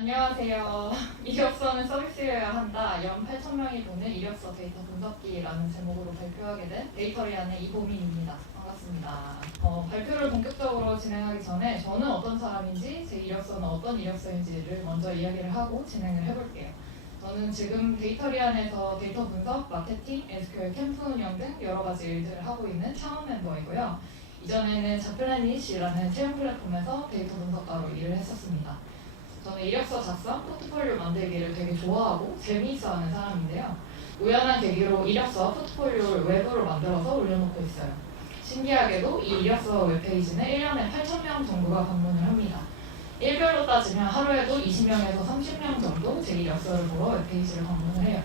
안녕하세요. 이력서는 서비스여야 한다. 연 8,000명이 보는 이력서 데이터 분석기라는 제목으로 발표하게 된 데이터리안의 이보민입니다. 반갑습니다. 발표를 본격적으로 진행하기 전에 저는 어떤 사람인지, 제 이력서는 어떤 이력서인지를 먼저 이야기를 하고 진행을 해볼게요. 저는 지금 데이터리안에서 데이터 분석, 마케팅, SQL 캠프 운영 등 여러 가지 일들을 하고 있는 창업 멤버이고요. 이전에는 자플래닛이라는 채용 플랫폼에서 데이터 분석가로 일을 했었습니다. 저는 이력서 작성, 포트폴리오 만들기를 되게 좋아하고 재미있어하는 사람인데요. 우연한 계기로 이력서, 포트폴리오를 웹으로 만들어서 올려놓고 있어요. 신기하게도 이 이력서 웹페이지는 1년에 8,000명 정도가 방문을 합니다. 일별로 따지면 하루에도 20명에서 30명 정도 제 이력서를 보러 웹페이지를 방문을 해요.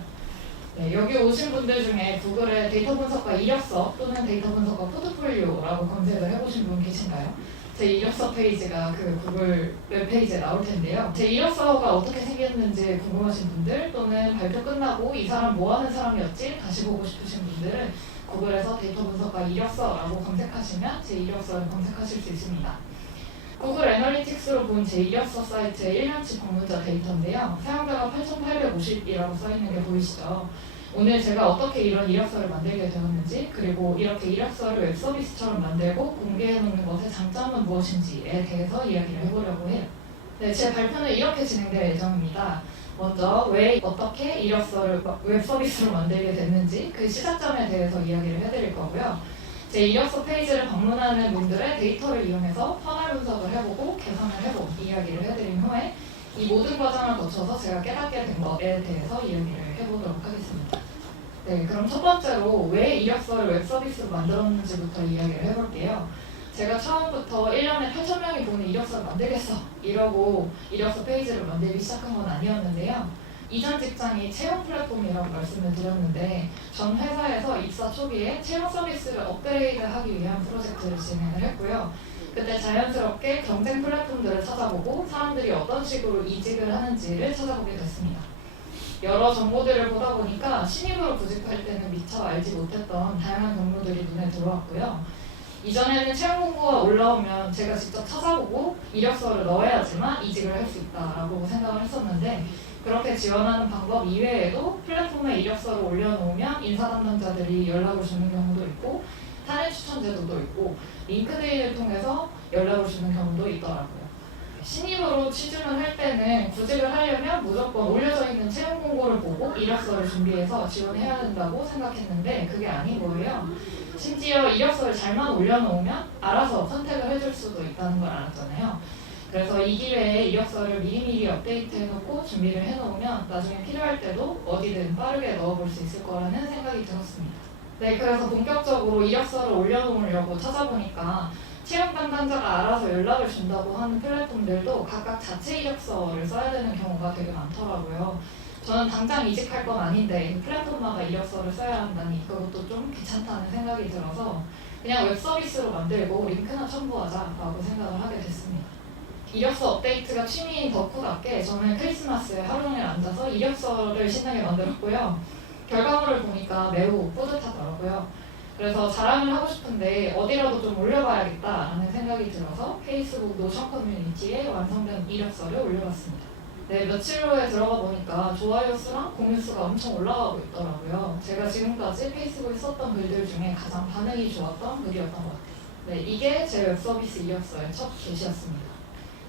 네, 여기 오신 분들 중에 구글에 데이터 분석과 이력서 또는 데이터 분석과 포트폴리오라고 검색을 해보신 분 계신가요? 제 이력서 페이지가 그 구글 웹페이지에 나올 텐데요. 제 이력서가 어떻게 생겼는지 궁금하신 분들 또는 발표 끝나고 이 사람 뭐 하는 사람이었지? 다시 보고 싶으신 분들은 구글에서 데이터 분석과 이력서라고 검색하시면 제 이력서를 검색하실 수 있습니다. 구글 애널리틱스로 본 제 이력서 사이트의 1년치 방문자 데이터인데요. 사용자가 8,850이라고 써있는 게 보이시죠? 오늘 제가 어떻게 이런 이력서를 만들게 되었는지, 그리고 이렇게 이력서를 웹 서비스처럼 만들고 공개해놓는 것의 장점은 무엇인지에 대해서 이야기를 해보려고 해요. 네, 제 발표는 이렇게 진행될 예정입니다. 먼저 왜 어떻게 이력서를 웹 서비스로 만들게 됐는지 그 시작점에 대해서 이야기를 해드릴 거고요. 제 이력서 페이지를 방문하는 분들의 데이터를 이용해서 퍼널 분석을 해보고 계산을 해보고 이야기를 해드린 후에 이 모든 과정을 거쳐서 제가 깨닫게 된 것에 대해서 이야기를 해보도록 하겠습니다. 네, 그럼 첫 번째로 왜 이력서를 웹 서비스로 만들었는지부터 이야기를 해볼게요. 제가 처음부터 1년에 8,000명이 보는 이력서를 만들겠어 이러고 이력서 페이지를 만들기 시작한 건 아니었는데요. 이전 직장이 채용 플랫폼이라고 말씀을 드렸는데 전 회사에서 입사 초기에 채용 서비스를 업그레이드하기 위한 프로젝트를 진행을 했고요. 그때 자연스럽게 경쟁 플랫폼들을 찾아보고 사람들이 어떤 식으로 이직을 하는지를 찾아보게 됐습니다. 여러 정보들을 보다 보니까 신입으로 구직할 때는 미처 알지 못했던 다양한 경로들이 눈에 들어왔고요. 이전에는 채용 공고가 올라오면 제가 직접 찾아보고 이력서를 넣어야지만 이직을 할 수 있다라고 생각을 했었는데 그렇게 지원하는 방법 이외에도 플랫폼에 이력서를 올려놓으면 인사 담당자들이 연락을 주는 경우도 있고 사내 추천 제도도 있고 링크드인을 통해서 연락을 주는 경우도 있더라고요. 신입으로 취준을 할 때는 구직을 하려면 무조건 올려져 있는 채용 공고를 보고 이력서를 준비해서 지원해야 된다고 생각했는데 그게 아닌 거예요. 심지어 이력서를 잘만 올려놓으면 알아서 선택을 해줄 수도 있다는 걸 알았잖아요. 그래서 이 기회에 이력서를 미리미리 업데이트해놓고 준비를 해놓으면 나중에 필요할 때도 어디든 빠르게 넣어볼 수 있을 거라는 생각이 들었습니다. 네, 그래서 본격적으로 이력서를 올려놓으려고 찾아보니까 채용 담당자가 알아서 연락을 준다고 하는 플랫폼들도 각각 자체 이력서를 써야 되는 경우가 되게 많더라고요. 저는 당장 이직할 건 아닌데 플랫폼마다 이력서를 써야 한다니 그것도 좀 귀찮다는 생각이 들어서 그냥 웹 서비스로 만들고 링크나 첨부하자라고 생각을 하게 됐습니다. 이력서 업데이트가 취미인 덕후답게 저는 크리스마스에 하루 종일 앉아서 이력서를 신나게 만들었고요. 결과물을 보니까 매우 뿌듯하더라고요. 그래서 자랑을 하고 싶은데 어디라도 좀 올려봐야겠다라는 생각이 들어서 페이스북 노션 커뮤니티에 완성된 이력서를 올려봤습니다. 네, 며칠 후에 들어가 보니까 좋아요 수랑 공유 수가 엄청 올라가고 있더라고요. 제가 지금까지 페이스북에 썼던 글들 중에 가장 반응이 좋았던 글이었던 것 같아요. 네, 이게 제 웹서비스 이력서의 첫 게시였습니다.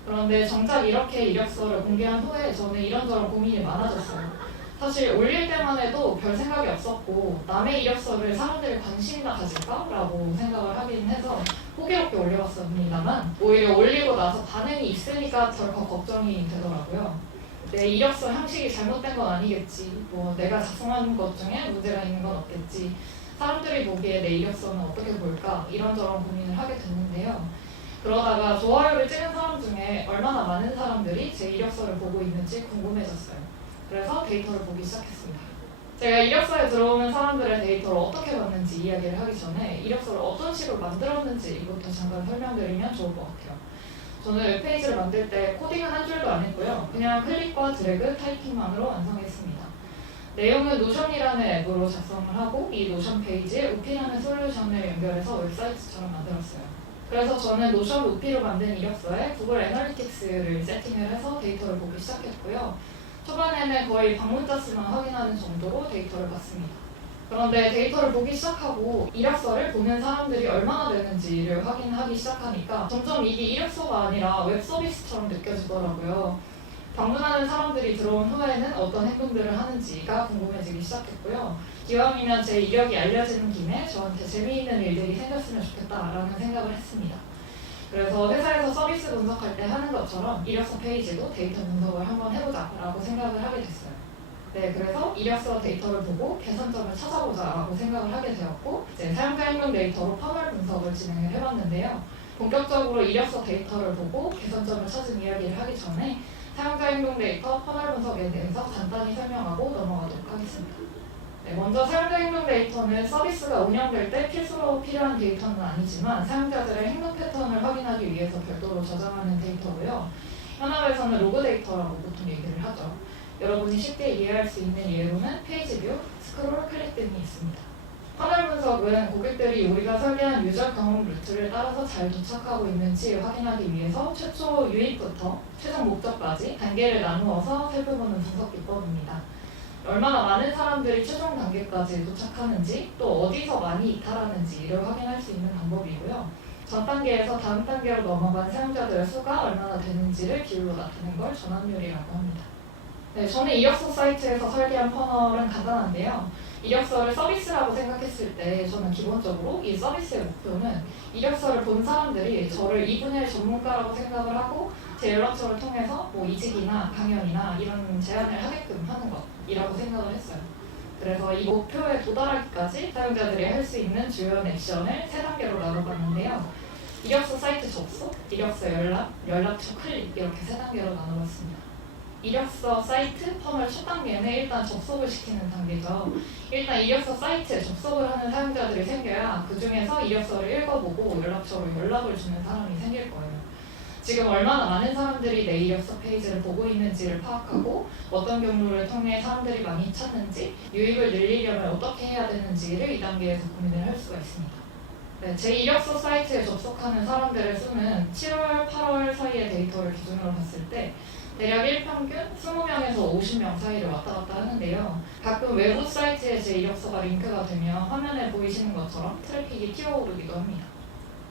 그런데 정작 이렇게 이력서를 공개한 후에 저는 이런저런 고민이 많아졌어요. 사실 올릴 때만 해도 별 생각이 없었고 남의 이력서를 사람들이 관심이나 가질까라고 생각을 하긴 해서 호기롭게 올려봤습니다만 오히려 올리고 나서 반응이 있으니까 덜컥 걱정이 되더라고요. 내 이력서 형식이 잘못된 건 아니겠지, 뭐 내가 작성하는 것 중에 문제가 있는 건 없겠지, 사람들이 보기에 내 이력서는 어떻게 볼까 이런저런 고민을 하게 됐는데요. 그러다가 좋아요를 찍은 사람 중에 얼마나 많은 사람들이 제 이력서를 보고 있는지 궁금해졌어요. 그래서 데이터를 보기 시작했습니다. 제가 이력서에 들어오는 사람들의 데이터를 어떻게 봤는지 이야기를 하기 전에 이력서를 어떤 식으로 만들었는지 이것도 잠깐 설명드리면 좋을 것 같아요. 저는 웹페이지를 만들 때 코딩은 한 줄도 안 했고요. 그냥 클릭과 드래그, 타이핑만으로 완성했습니다. 내용은 노션이라는 앱으로 작성을 하고 이 노션 페이지에 우피라는 솔루션을 연결해서 웹사이트처럼 만들었어요. 그래서 저는 노션 오피로 만든 이력서에 구글 애널리틱스를 세팅을 해서 데이터를 보기 시작했고요. 초반에는 거의 방문자 수만 확인하는 정도로 데이터를 봤습니다. 그런데 데이터를 보기 시작하고 이력서를 보는 사람들이 얼마나 되는지를 확인하기 시작하니까 점점 이게 이력서가 아니라 웹 서비스처럼 느껴지더라고요. 방문하는 사람들이 들어온 후에는 어떤 행동들을 하는지가 궁금해지기 시작했고요. 기왕이면 제 이력이 알려지는 김에 저한테 재미있는 일들이 생겼으면 좋겠다라는 생각을 했습니다. 그래서 회사에서 서비스 분석할 때 하는 것처럼 이력서 페이지도 데이터 분석을 한번 해보자라고 생각을 하게 됐어요. 네, 그래서 이력서 데이터를 보고 개선점을 찾아보자라고 생각을 하게 되었고 이제 사용자 행동 데이터로 퍼널 분석을 진행을 해봤는데요. 본격적으로 이력서 데이터를 보고 개선점을 찾은 이야기를 하기 전에 사용자 행동 데이터 퍼널 분석에 대해서 간단히 설명하고 넘어가도록 하겠습니다. 네, 먼저 사용자 행동 데이터는 서비스가 운영될 때 필수로 필요한 데이터는 아니지만 사용자들의 행동 패턴을 확인하기 위해서 별도로 저장하는 데이터고요. 현업에서는 로그 데이터라고 보통 얘기를 하죠. 여러분이 쉽게 이해할 수 있는 예로는 페이지 뷰, 스크롤, 클릭 등이 있습니다. 퍼널 분석은 고객들이 우리가 설계한 유저 경험 루트를 따라서 잘 도착하고 있는지 확인하기 위해서 최초 유입부터 최종 목적까지 단계를 나누어서 살펴보는 분석 기법입니다. 얼마나 많은 사람들이 최종 단계까지 도착하는지 또 어디서 많이 이탈하는지를 확인할 수 있는 방법이고요. 전 단계에서 다음 단계로 넘어간 사용자들의 수가 얼마나 되는지를 비율로 나타낸 걸 전환율이라고 합니다. 네, 저는 이력서 사이트에서 설계한 퍼널은 간단한데요. 이력서를 서비스라고 생각했을 때 저는 기본적으로 이 서비스의 목표는 이력서를 본 사람들이 저를 이 분야의 전문가라고 생각을 하고 제 연락처를 통해서 뭐 이직이나 강연이나 이런 제안을 하게끔 하는 것이라고 생각을 했어요. 그래서 이 목표에 도달하기까지 사용자들이 할 수 있는 주요한 액션을 3단계로 나눠봤는데요. 이력서 사이트 접속, 이력서 연락, 연락처 클릭 이렇게 3단계로 나눠봤습니다. 이력서 사이트 퍼널 첫 단계는 일단 접속을 시키는 단계죠. 일단 이력서 사이트에 접속을 하는 사용자들이 생겨야 그 중에서 이력서를 읽어보고 연락처로 연락을 주는 사람이 생길 거예요. 지금 얼마나 많은 사람들이 내 이력서 페이지를 보고 있는지를 파악하고 어떤 경로를 통해 사람들이 많이 찾는지 유입을 늘리려면 어떻게 해야 되는지를 2단계에서 고민을 할 수가 있습니다. 네, 제 이력서 사이트에 접속하는 사람들의 수는 7월, 8월 사이의 데이터를 기준으로 봤을 때 대략 1평균 20명에서 50명 사이를 왔다 갔다 하는데요. 가끔 외부 사이트에 제 이력서가 링크가 되면 화면에 보이시는 것처럼 트래픽이 튀어오르기도 합니다.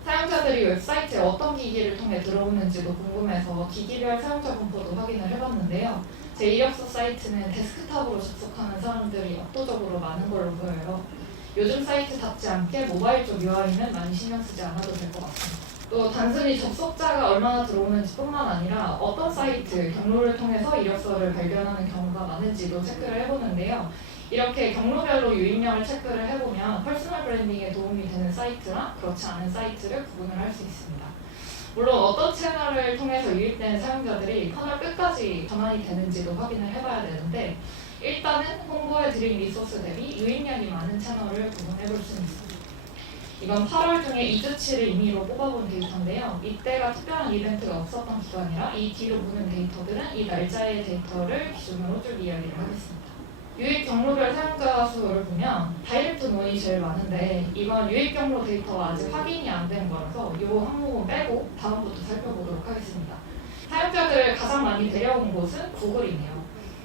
사용자들이 웹사이트에 어떤 기기를 통해 들어오는지도 궁금해서 기기별 사용자 분포도 확인을 해봤는데요. 제 이력서 사이트는 데스크탑으로 접속하는 사람들이 압도적으로 많은 걸로 보여요. 요즘 사이트답지 않게 모바일 쪽 UI는 많이 신경 쓰지 않아도 될 것 같습니다. 또 단순히 접속자가 얼마나 들어오는지 뿐만 아니라 어떤 사이트, 경로를 통해서 이력서를 발견하는 경우가 많은지도 체크를 해보는데요. 이렇게 경로별로 유입량을 체크를 해보면 퍼스널 브랜딩에 도움이 되는 사이트랑 그렇지 않은 사이트를 구분을 할 수 있습니다. 물론 어떤 채널을 통해서 유입된 사용자들이 터널 끝까지 전환이 되는지도 확인을 해봐야 되는데 일단은 홍보해드린 리소스 대비 유입량이 많은 채널을 구분해볼 수 있습니다. 이건 8월 중에 2주치를 임의로 뽑아본 데이터인데요. 이때가 특별한 이벤트가 없었던 기간이라 이 뒤로 보는 데이터들은 이 날짜의 데이터를 기준으로 쭉 이야기를 하겠습니다. 유입 경로별 사용자 수를 보면 다이렉트 논이 제일 많은데 이건 유입 경로 데이터가 아직 확인이 안 된 거라서 이 항목은 빼고 다음부터 살펴보도록 하겠습니다. 사용자들을 가장 많이 데려온 곳은 구글이네요.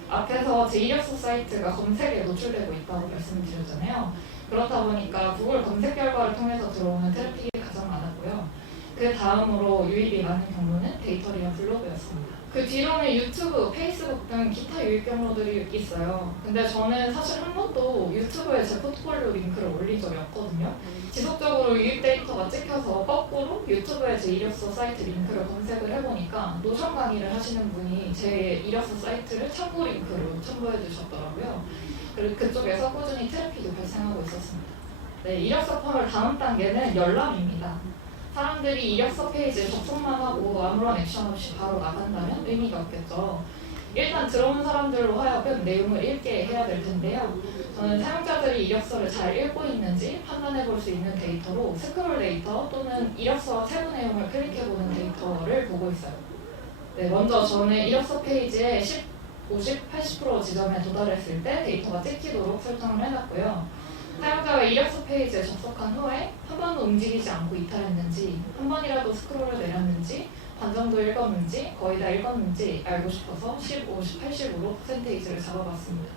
앞에서 제 이력서 사이트가 검색에 노출되고 있다고 말씀을 드렸잖아요. 그렇다 보니까 구글 검색 결과를 통해서 들어오는 트래픽이 가장 많았고요. 그 다음으로 유입이 많은 경로는 데이터리아 블로그였습니다. 그 뒤로는 유튜브, 페이스북 등 기타 유입 경로들이 있어요. 근데 저는 사실 한 번도 유튜브에 제 포트폴리오 링크를 올린 적이 없거든요. 지속적으로 유입 데이터가 찍혀서 거꾸로 유튜브에 제 이력서 사이트 링크를 검색을 해보니까 노션 강의를 하시는 분이 제 이력서 사이트를 참고 링크로 첨부해 주셨더라고요. 그리고 그쪽에서 꾸준히 트래픽이 발생하고 있었습니다. 네, 이력서 퍼널 다음 단계는 열람입니다. 사람들이 이력서 페이지에 접속만 하고 아무런 액션 없이 바로 나간다면 의미가 없겠죠. 일단 들어온 사람들로 하여금 내용을 읽게 해야 될 텐데요. 저는 사용자들이 이력서를 잘 읽고 있는지 판단해 볼 수 있는 데이터로 스크롤 데이터 또는 이력서 세부 내용을 클릭해보는 데이터를 보고 있어요. 네, 먼저 저는 이력서 페이지에 50, 80% 지점에 도달했을 때 데이터가 찍히도록 설정을 해놨고요. 사용자가 이력서 페이지에 접속한 후에 한 번도 움직이지 않고 이탈했는지, 한 번이라도 스크롤을 내렸는지, 반 정도 읽었는지, 거의 다 읽었는지 알고 싶어서 10, 50, 80으로 퍼센테이지를 잡아봤습니다.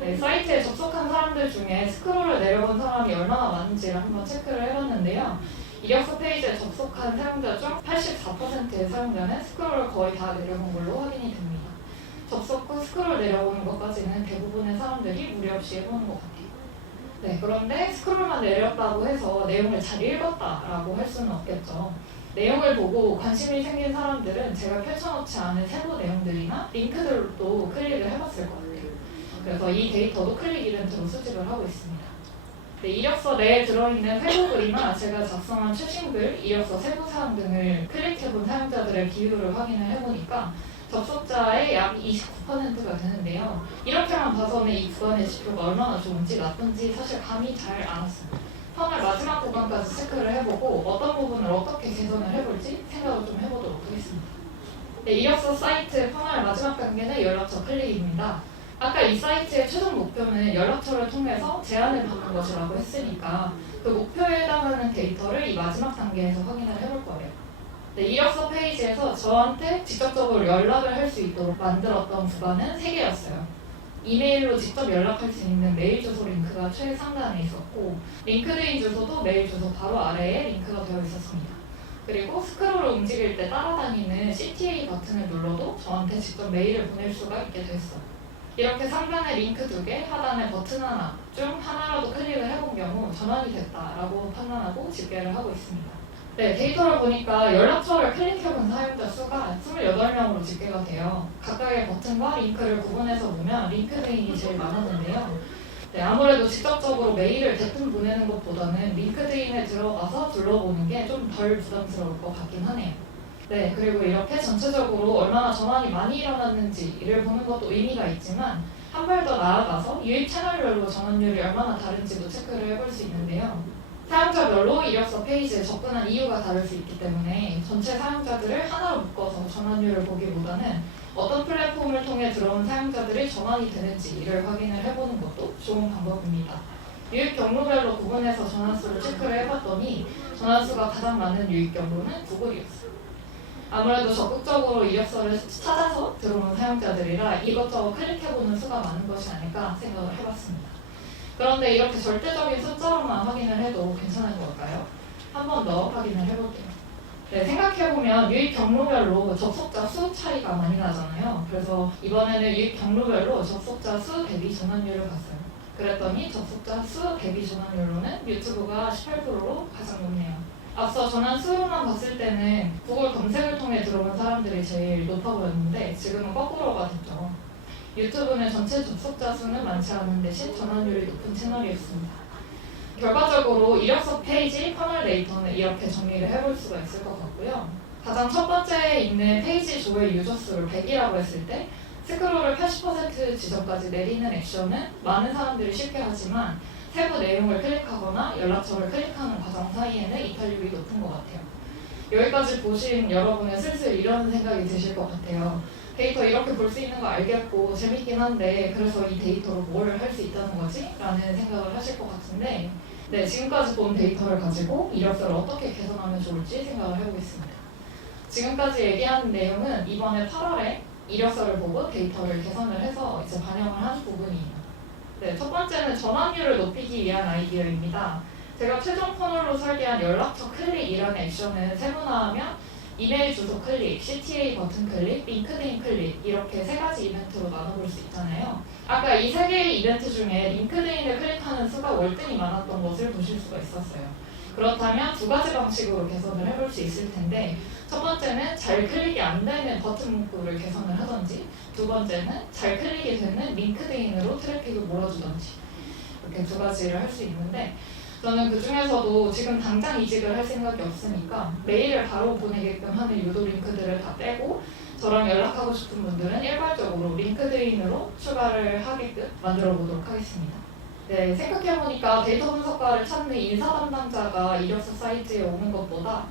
네, 사이트에 접속한 사람들 중에 스크롤을 내려본 사람이 얼마나 많은지를 한번 체크를 해봤는데요. 이력서 페이지에 접속한 사용자 중 84%의 사용자는 스크롤을 거의 다 내려본 걸로 확인이 됩니다. 접속 후 스크롤 내려보는 것까지는 대부분의 사람들이 무리 없이 해보는 것 같아요. 네, 그런데 스크롤만 내렸다고 해서 내용을 잘 읽었다라고 할 수는 없겠죠. 내용을 보고 관심이 생긴 사람들은 제가 펼쳐놓지 않은 세부 내용들이나 링크들도 클릭을 해봤을 것 같아요. 그래서 이 데이터도 클릭 이벤트로 수집을 하고 있습니다. 네, 이력서 내에 들어있는 회고글이나 제가 작성한 최신글, 이력서 세부사항 등을 클릭해본 사용자들의 비율을 확인을 해보니까 접속자의 약 29%가 되는데요. 이렇게만 봐서는 이 구간의 지표가 얼마나 좋은지 나쁜지 사실 감이 잘 안 왔어요. 펀을 마지막 구간까지 체크를 해보고 어떤 부분을 어떻게 개선을 해볼지 생각을 좀 해보도록 하겠습니다. 네, 이력서 사이트 펀의 마지막 단계는 연락처 클릭입니다. 아까 이 사이트의 최종 목표는 연락처를 통해서 제안을 받는 것이라고 했으니까 그 목표에 해당하는 데이터를 이 마지막 단계에서 확인을 해볼 거예요. 네, 이력서 페이지에서 저한테 직접적으로 연락을 할 수 있도록 만들었던 구간은 3개였어요. 이메일로 직접 연락할 수 있는 메일 주소 링크가 최상단에 있었고, 링크드인 주소도 메일 주소 바로 아래에 링크가 되어 있었습니다. 그리고 스크롤을 움직일 때 따라다니는 CTA 버튼을 눌러도 저한테 직접 메일을 보낼 수가 있게 됐어요. 이렇게 상단에 링크 2개, 하단에 버튼 하나 중 하나라도 클릭을 해본 경우 전환이 됐다라고 판단하고 집계를 하고 있습니다. 네, 데이터를 보니까 연락처를 클릭해본 사용자 수가 28명으로 집계가 돼요. 각각의 버튼과 링크를 구분해서 보면 링크드인이 제일 많았는데요. 네, 아무래도 직접적으로 메일을 대뜸 보내는 것보다는 링크드인에 들어가서 둘러보는 게 좀 덜 부담스러울 것 같긴 하네요. 네, 그리고 이렇게 전체적으로 얼마나 전환이 많이 일어났는지를 보는 것도 의미가 있지만 한 발 더 나아가서 유입 채널별로 전환율이 얼마나 다른지도 체크를 해볼 수 있는데요. 사용자별로 이력서 페이지에 접근한 이유가 다를 수 있기 때문에 전체 사용자들을 하나로 묶어서 전환율을 보기보다는 어떤 플랫폼을 통해 들어온 사용자들이 전환이 되는지를 확인을 해보는 것도 좋은 방법입니다. 유입 경로별로 구분해서 전환수를 체크를 해봤더니 전환수가 가장 많은 유입 경로는 구글이었어요. 아무래도 적극적으로 이력서를 찾아서 들어오는 사용자들이라 이것저것 클릭해보는 수가 많은 것이 아닐까 생각을 해봤습니다. 그런데 이렇게 절대적인 숫자로만 확인을 해도 괜찮은 걸까요? 한 번 더 확인을 해볼게요. 네, 생각해보면 유입 경로별로 접속자 수 차이가 많이 나잖아요. 그래서 이번에는 유입 경로별로 접속자 수 대비 전환율을 봤어요. 그랬더니 접속자 수 대비 전환율로는 유튜브가 18%로 가장 높네요. 앞서 전환 수로만 봤을 때는 구글 검색을 통해 들어온 사람들이 제일 높아 보였는데 지금은 거꾸로가 됐죠. 유튜브는 전체 접속자 수는 많지 않은 대신 전환율이 높은 채널이었습니다. 결과적으로 이력서 페이지 퍼널 데이터는 이렇게 정리를 해볼 수가 있을 것 같고요. 가장 첫 번째에 있는 페이지 조회 유저 수를 100이라고 했을 때 스크롤을 80% 지점까지 내리는 액션은 많은 사람들이 쉽게 하지만 세부 내용을 클릭하거나 연락처를 클릭하는 과정 사이에는 이탈률이 높은 것 같아요. 여기까지 보신 여러분은 슬슬 이런 생각이 드실 것 같아요. 데이터 이렇게 볼 수 있는 거 알겠고 재밌긴 한데 그래서 이 데이터로 뭘 할 수 있다는 거지? 라는 생각을 하실 것 같은데 네, 지금까지 본 데이터를 가지고 이력서를 어떻게 개선하면 좋을지 생각을 해보겠습니다. 지금까지 얘기한 내용은 이번에 8월에 이력서를 보고 데이터를 개선을 해서 이제 반영을 한 부분이에요. 네, 첫 번째는 전환율을 높이기 위한 아이디어입니다. 제가 최종 퍼널로 설계한 연락처 클릭이라는 액션을 세분화하면 이메일 주소 클릭, CTA 버튼 클릭, 링크드인 클릭 이렇게 3가지 이벤트로 나눠볼 수 있잖아요. 아까 이 3개의 이벤트 중에 링크드인을 클릭하는 수가 월등히 많았던 것을 보실 수가 있었어요. 그렇다면 2가지 방식으로 개선을 해볼 수 있을 텐데 첫 번째는 잘 클릭이 안 되는 버튼 문구를 개선을 하던지 두 번째는 잘 클릭이 되는 링크드인으로 트래픽을 몰아주던지 이렇게 2가지를 할 수 있는데 저는 그 중에서도 지금 당장 이직을 할 생각이 없으니까 메일을 바로 보내게끔 하는 유도 링크들을 다 빼고 저랑 연락하고 싶은 분들은 일괄적으로 링크드인으로 추가를 하게끔 만들어 보도록 하겠습니다. 네, 생각해보니까 데이터 분석가를 찾는 인사 담당자가 이력서 사이트에 오는 것보다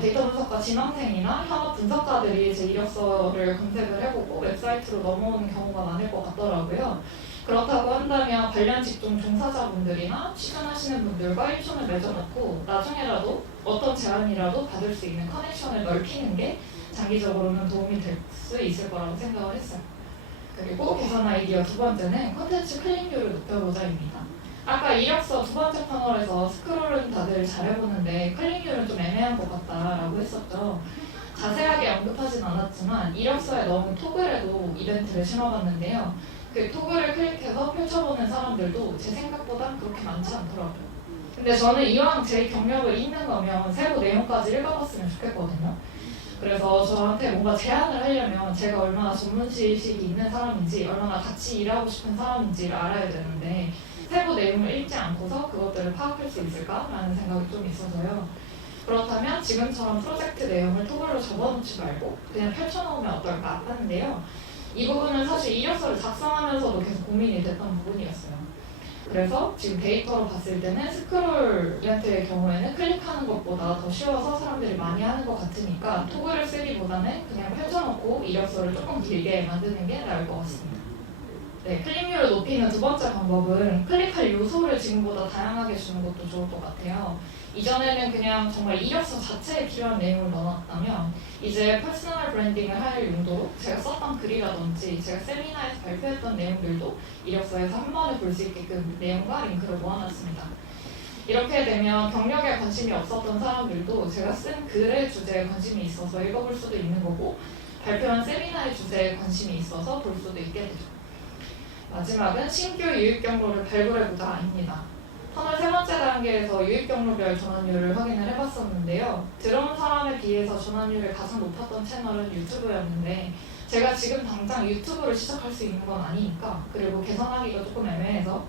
데이터 분석가 지망생이나 현업 분석가들이 제 이력서를 검색을 해보고 웹사이트로 넘어오는 경우가 많을 것 같더라고요. 그렇다고 한다면 관련 직종 종사자분들이나 취준하시는 분들과 일촌을 맺어놓고 나중에라도 어떤 제안이라도 받을 수 있는 커넥션을 넓히는 게 장기적으로는 도움이 될 수 있을 거라고 생각을 했어요. 그리고 개선 아이디어 두 번째는 콘텐츠 클릭률을 높여보자입니다. 아까 이력서 두 번째 패널에서 스크롤은 다들 잘해보는데 클릭률은 좀 애매한 것 같다라고 했었죠. 자세하게 언급하진 않았지만 이력서에 넣은 토글에도 이벤트를 심어봤는데요. 그 토글을 클릭해서 펼쳐보는 사람들도 제 생각보단 그렇게 많지 않더라고요. 근데 저는 이왕 제 경력을 읽는 거면 새로 내용까지 읽어봤으면 좋겠거든요. 그래서 저한테 뭔가 제안을 하려면 제가 얼마나 전문 지식이 있는 사람인지, 얼마나 같이 일하고 싶은 사람인지를 알아야 되는데 세부 내용을 읽지 않고서 그것들을 파악할 수 있을까라는 생각이 좀 있어서요. 그렇다면 지금처럼 프로젝트 내용을 토글로 적어놓지 말고 그냥 펼쳐놓으면 어떨까 하는데요. 이 부분은 사실 이력서를 작성하면서도 계속 고민이 됐던 부분이었어요. 그래서 지금 데이터로 봤을 때는 스크롤 이벤트의 경우에는 클릭하는 것보다 더 쉬워서 사람들이 많이 하는 것 같으니까 토글을 쓰기보다는 그냥 펼쳐놓고 이력서를 조금 길게 만드는 게 나을 것 같습니다. 네, 클릭률을 높이는 두 번째 방법은 클릭할 요소를 지금보다 다양하게 주는 것도 좋을 것 같아요. 이전에는 그냥 정말 이력서 자체에 필요한 내용을 넣어놨다면 이제 퍼스널 브랜딩을 할 용도로 제가 썼던 글이라든지 제가 세미나에서 발표했던 내용들도 이력서에서 한 번에 볼 수 있게끔 내용과 링크를 모아놨습니다. 이렇게 되면 경력에 관심이 없었던 사람들도 제가 쓴 글의 주제에 관심이 있어서 읽어볼 수도 있는 거고 발표한 세미나의 주제에 관심이 있어서 볼 수도 있게 되죠. 마지막은 신규 유입 경로를 발굴해보자입니다. 터널 세 번째 단계에서 유입 경로별 전환율을 확인을 해봤었는데요. 들어온 사람에 비해서 전환율이 가장 높았던 채널은 유튜브였는데 제가 지금 당장 유튜브를 시작할 수 있는 건 아니니까 그리고 개선하기가 조금 애매해서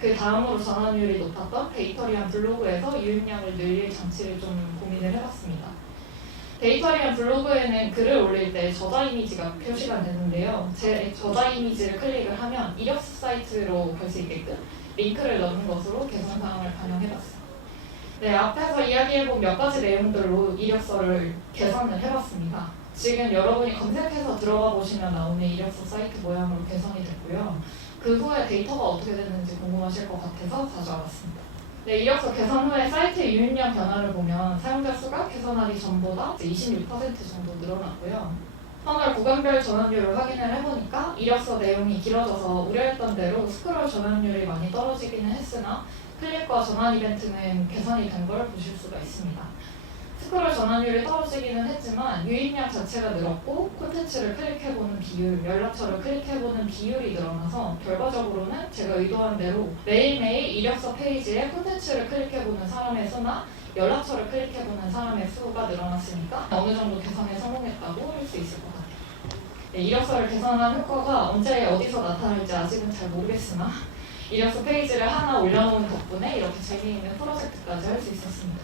그 다음으로 전환율이 높았던 데이터리안 블로그에서 유입량을 늘릴 장치를 좀 고민을 해봤습니다. 데이터리안 블로그에는 글을 올릴 때 저자 이미지가 표시가 되는데요. 제 저자 이미지를 클릭을 하면 이력서 사이트로 갈 수 있게끔 링크를 넣는 것으로 개선 사항을 반영해봤어요. 네, 앞에서 이야기해본 몇 가지 내용들로 이력서를 개선을 해봤습니다. 지금 여러분이 검색해서 들어가 보시면 나오는 이력서 사이트 모양으로 개선이 됐고요. 그 후에 데이터가 어떻게 됐는지 궁금하실 것 같아서 가져와봤습니다. 네, 이력서 개선 후에 사이트 유입량 변화를 보면 사용자 수가 개선하기 전보다 26% 정도 늘어났고요. 터널 구간별 전환율을 확인을 해보니까 이력서 내용이 길어져서 우려했던 대로 스크롤 전환율이 많이 떨어지기는 했으나 클릭과 전환 이벤트는 개선이 된 걸 보실 수가 있습니다. 스크롤 전환율이 떨어지기는 했지만 유입량 자체가 늘었고 콘텐츠를 클릭해보는 비율, 연락처를 클릭해보는 비율이 늘어나서 결과적으로는 제가 의도한 대로 매일매일 이력서 페이지에 콘텐츠를 클릭해보는 사람의 수나 연락처를 클릭해보는 사람의 수가 늘어났으니까 어느 정도 개선에 성공했다고 할 수 있을 것 같아요. 네, 이력서를 개선한 효과가 언제 어디서 나타날지 아직은 잘 모르겠으나 이력서 페이지를 하나 올려놓은 덕분에 이렇게 재미있는 프로젝트까지 할 수 있었습니다.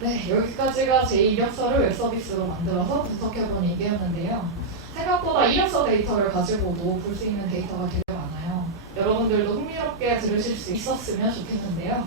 네, 여기까지가 제 이력서를 웹서비스로 만들어서 분석해본 얘기였는데요. 생각보다 이력서 데이터를 가지고도 볼 수 있는 데이터가 되게 많아요. 여러분들도 흥미롭게 들으실 수 있었으면 좋겠는데요.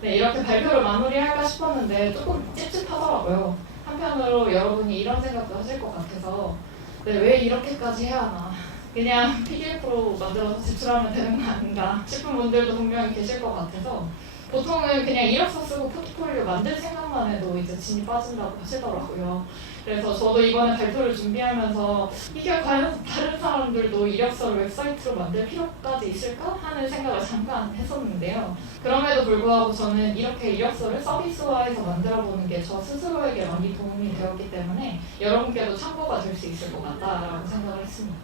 네, 이렇게 발표를 마무리할까 싶었는데 조금 찝찝하더라고요. 한편으로 여러분이 이런 생각도 하실 것 같아서 네, 왜 이렇게까지 해야 하나. 그냥 PDF로 만들어서 제출하면 되는 거 아닌가 싶은 분들도 분명히 계실 것 같아서 보통은 그냥 이력서 쓰고 포트폴리오 만들 생각만 해도 이제 진이 빠진다고 하시더라고요. 그래서 저도 이번에 발표를 준비하면서 이게 과연 다른 사람들도 이력서를 웹사이트로 만들 필요까지 있을까 하는 생각을 잠깐 했었는데요. 그럼에도 불구하고 저는 이렇게 이력서를 서비스화해서 만들어보는 게 저 스스로에게 많이 도움이 되었기 때문에 여러분께도 참고가 될 수 있을 것 같다라고 생각을 했습니다.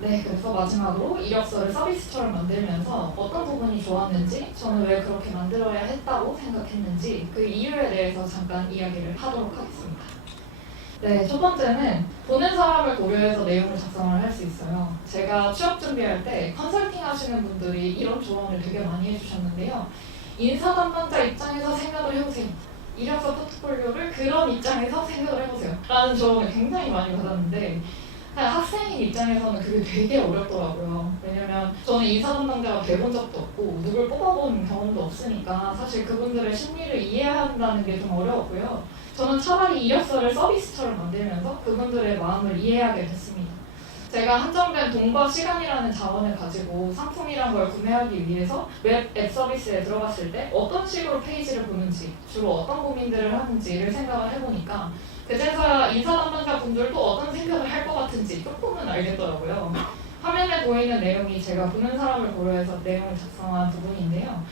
네, 그래서 마지막으로 이력서를 서비스처럼 만들면서 어떤 부분이 좋았는지, 저는 왜 그렇게 만들어야 했다고 생각했는지 그 이유에 대해서 잠깐 이야기를 하도록 하겠습니다. 네, 첫 번째는 보는 사람을 고려해서 내용을 작성을 할 수 있어요. 제가 취업 준비할 때 컨설팅 하시는 분들이 이런 조언을 되게 많이 해주셨는데요. 인사 담당자 입장에서 생각을 해보세요. 이력서 포트폴리오를 그런 입장에서 생각을 해보세요. 라는 조언을 굉장히 많이 받았는데 학생인 입장에서는 그게 되게 어렵더라고요. 왜냐면 저는 인사 담당자가 돼본 적도 없고 누굴 뽑아본 경험도 없으니까 사실 그분들의 심리를 이해한다는 게 좀 어려웠고요. 저는 차라리 이력서를 서비스처럼 만들면서 그분들의 마음을 이해하게 됐습니다. 제가 한정된 돈과 시간이라는 자원을 가지고 상품이란 걸 구매하기 위해서 웹 앱 서비스에 들어갔을 때 어떤 식으로 페이지를 보는지, 주로 어떤 고민들을 하는지를 생각을 해보니까 그제서야 인사 담당자 분들도 어떤 생각을 할 것 같은지 조금은 알겠더라고요. 화면에 보이는 내용이 제가 보는 사람을 고려해서 내용을 작성한 부분인데요.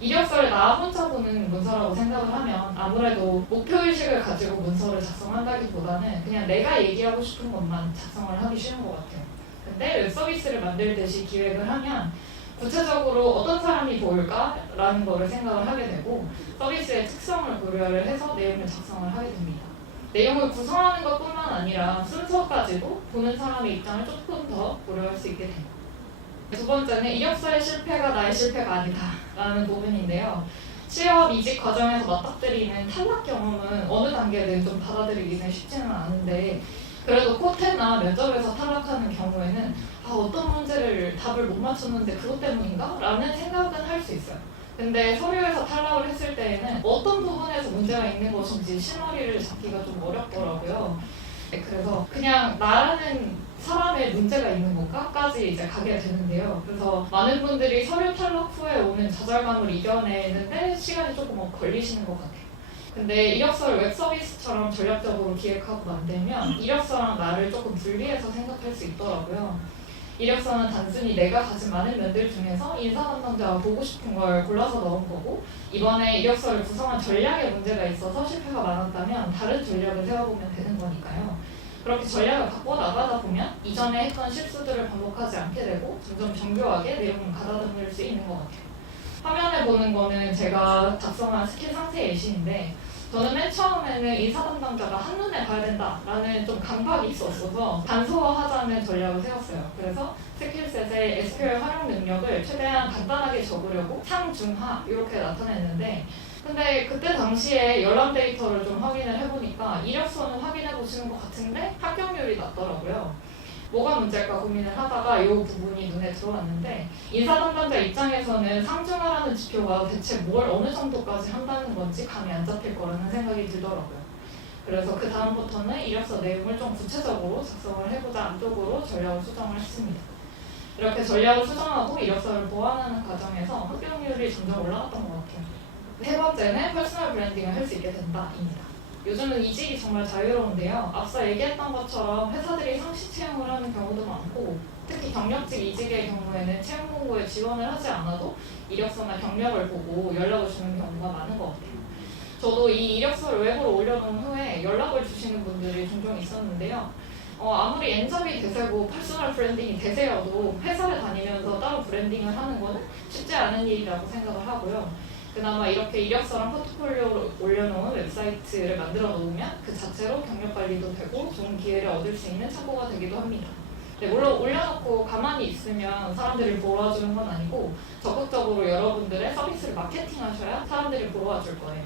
이력서를 나 혼자 보는 문서라고 생각을 하면 아무래도 목표의식을 가지고 문서를 작성한다기보다는 그냥 내가 얘기하고 싶은 것만 작성을 하기 쉬운 것 같아요. 근데 웹 서비스를 만들듯이 기획을 하면 구체적으로 어떤 사람이 보일까라는 거를 생각을 하게 되고 서비스의 특성을 고려를 해서 내용을 작성을 하게 됩니다. 내용을 구성하는 것뿐만 아니라 순서까지도 보는 사람의 입장을 조금 더 고려할 수 있게 됩니다. 두 번째는 이력서의 실패가 나의 실패가 아니다 라는 부분인데요. 취업, 이직 과정에서 맞닥뜨리는 탈락 경험은 어느 단계든 좀 받아들이기는 쉽지는 않은데 그래도 코테나 면접에서 탈락하는 경우에는 어떤 문제를 답을 못 맞췄는데 그것 때문인가? 라는 생각은 할 수 있어요. 근데 서류에서 탈락을 했을 때에는 어떤 부분에서 문제가 있는 것인지 실마리를 잡기가 좀 어렵더라고요. 그래서 그냥 나라는 사람의 문제가 있는 건가?까지 이제 가게 되는데요. 그래서 많은 분들이 서류 탈락 후에 오는 좌절감을 이겨내는데 시간이 조금 걸리시는 것 같아요. 근데 이력서를 웹 서비스처럼 전략적으로 기획하고 만들면 이력서랑 나를 조금 분리해서 생각할 수 있더라고요. 이력서는 단순히 내가 가진 많은 면들 중에서 인사 담당자가 보고 싶은 걸 골라서 넣은 거고 이번에 이력서를 구성한 전략에 문제가 있어서 실패가 많았다면 다른 전략을 세워보면 되는 거니까요. 그렇게 전략을 바꿔 나가다 보면 이전에 했던 실수들을 반복하지 않게 되고 점점 정교하게 내용을 가다듬을 수 있는 것 같아요. 화면에 보는 거는 제가 작성한 스킬 상세 예시인데 저는 맨 처음에는 인사 담당자가 한눈에 봐야 된다라는 좀 강박이 있었어서 간소화하자는 전략을 세웠어요. 그래서 스킬셋의 SQL 활용 능력을 최대한 간단하게 적으려고 상, 중, 하 이렇게 나타냈는데 근데 그때 당시에 열람 데이터를 좀 확인을 해보니까 이력서는 확인해 보시는 것 같은데 합격률이 낮더라고요. 뭐가 문제일까 고민을 하다가 이 부분이 눈에 들어왔는데 인사 담당자 입장에서는 상중하라는 지표가 대체 뭘 어느 정도까지 한다는 건지 감이 안 잡힐 거라는 생각이 들더라고요. 그래서 그 다음부터는 이력서 내용을 좀 구체적으로 작성을 해보자 안쪽으로 전략을 수정을 했습니다. 이렇게 전략을 수정하고 이력서를 보완하는 과정에서 합격률이 점점 올라갔던 것 같아요. 세 번째는 퍼스널 브랜딩을 할 수 있게 된다입니다. 요즘은 이직이 정말 자유로운데요. 앞서 얘기했던 것처럼 회사들이 상시 채용을 하는 경우도 많고 특히 경력직 이직의 경우에는 채용 공고에 지원을 하지 않아도 이력서나 경력을 보고 연락을 주는 경우가 많은 것 같아요. 저도 이 이력서를 웹으로 올려놓은 후에 연락을 주시는 분들이 종종 있었는데요. 아무리 엔잡이 대세고 퍼스널 브랜딩이 대세여도 회사를 다니면서 따로 브랜딩을 하는 거는 쉽지 않은 일이라고 생각을 하고요. 그나마 이렇게 이력서랑 포트폴리오를 올려놓은 웹사이트를 만들어 놓으면 그 자체로 경력 관리도 되고 좋은 기회를 얻을 수 있는 창구가 되기도 합니다. 물론 올려놓고 가만히 있으면 사람들이 보러 와주는 건 아니고 적극적으로 여러분들의 서비스를 마케팅하셔야 사람들이 보러 와줄 거예요.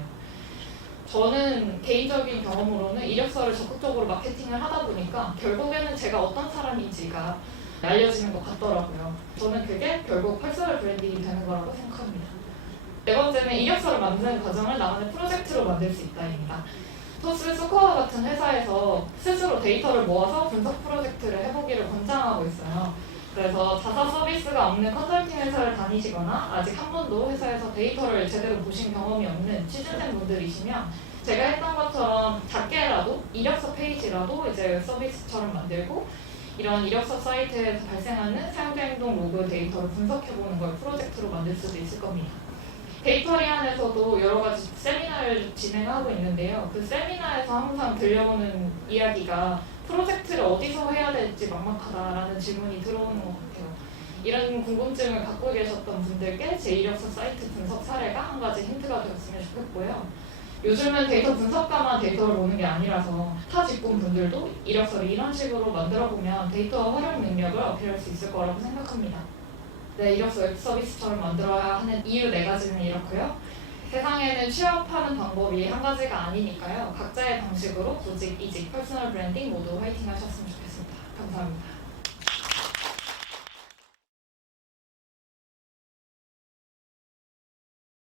저는 개인적인 경험으로는 이력서를 적극적으로 마케팅을 하다 보니까 결국에는 제가 어떤 사람인지가 알려지는 것 같더라고요. 저는 그게 결국 퍼스널 브랜딩이 되는 거라고 생각합니다. 네 번째는 이력서를 만드는 과정을 나만의 프로젝트로 만들 수 있다입니다. 토스 스코어 같은 회사에서 스스로 데이터를 모아서 분석 프로젝트를 해보기를 권장하고 있어요. 그래서 자사 서비스가 없는 컨설팅 회사를 다니시거나 아직 한 번도 회사에서 데이터를 제대로 보신 경험이 없는 취준생 분들이시면 제가 했던 것처럼 작게라도 이력서 페이지라도 이제 서비스처럼 만들고 이런 이력서 사이트에서 발생하는 사용자 행동 로그 데이터를 분석해보는 걸 프로젝트로 만들 수도 있을 겁니다. 데이터리안에서도 여러 가지 세미나를 진행하고 있는데요. 그 세미나에서 항상 들려오는 이야기가 프로젝트를 어디서 해야 될지 막막하다라는 질문이 들어오는 것 같아요. 이런 궁금증을 갖고 계셨던 분들께 제 이력서 사이트 분석 사례가 한 가지 힌트가 되었으면 좋겠고요. 요즘은 데이터 분석가만 데이터를 보는 게 아니라서 타 직군 분들도 이력서를 이런 식으로 만들어보면 데이터 활용 능력을 어필할 수 있을 거라고 생각합니다. 네, 이력서 웹 서비스처럼 만들어야 하는 이유 4가지는 이렇고요. 세상에는 취업하는 방법이 한 가지가 아니니까요. 각자의 방식으로 구직, 이직, 퍼스널 브랜딩 모두 화이팅 하셨으면 좋겠습니다. 감사합니다.